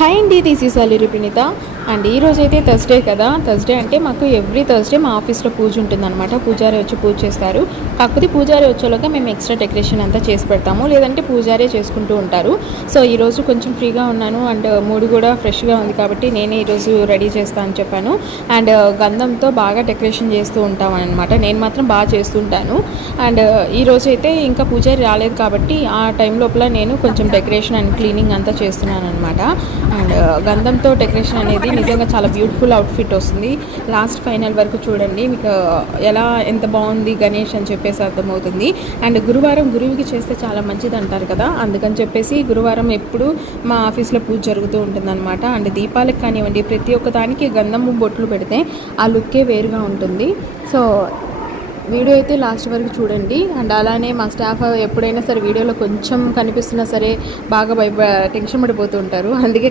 Hi అండి, this is Alluri Vineetha. And ఈరోజు అయితే థర్స్డే కదా. థర్స్డే అంటే మాకు ఎవ్రీ థర్స్డే మా ఆఫీస్లో పూజ ఉంటుందన్నమాట. పూజారి వచ్చి పూజ చేస్తారు. కాకపోతే పూజారి వచ్చేలోగా మేము ఎక్స్ట్రా డెకరేషన్ అంతా చేసి పెడతాము, లేదంటే పూజారే చేసుకుంటూ ఉంటారు. సో ఈరోజు కొంచెం ఫ్రీగా ఉన్నాను అండ్ మూడ్ కూడా ఫ్రెష్గా ఉంది కాబట్టి నేనే ఈరోజు రెడీ చేస్తాను అని చెప్పాను. అండ్ గంధంతో బాగా డెకరేషన్ చేస్తూ ఉంటాం అనమాట. నేను మాత్రం బాగా చేస్తుంటాను. అండ్ ఈరోజు అయితే ఇంకా పూజారి రాలేదు కాబట్టి ఆ టైం లోపల నేను కొంచెం డెకరేషన్ అండ్ క్లీనింగ్ అంతా చేస్తున్నాను అనమాట. అండ్ గంధంతో డెకరేషన్ అనేది నిజంగా చాలా బ్యూటిఫుల్ అవుట్ఫిట్ వస్తుంది. లాస్ట్ ఫైనల్ వరకు చూడండి, మీకు ఎంత బాగుంది గణేష్ అని చెప్పేసి అర్థమవుతుంది. అండ్ గురువారం గురువుకి చేస్తే చాలా మంచిది అంటారు కదా, అందుకని చెప్పేసి గురువారం ఎప్పుడు మా ఆఫీస్లో పూజ జరుగుతూ ఉంటుందన్నమాట. అండ్ దీపాలకు కానివ్వండి, ప్రతి ఒక్క దానికి గంధము బొట్లు పెడితే ఆ లుక్కే వేరుగా ఉంటుంది. సో వీడియో అయితే లాస్ట్ వరకు చూడండి. అండ్ అలానే మా స్టాఫ్ ఎప్పుడైనా సరే వీడియోలో కొంచెం కనిపిస్తున్నా సరే బాగా టెన్షన్ పడిపోతూ ఉంటారు. అందుకే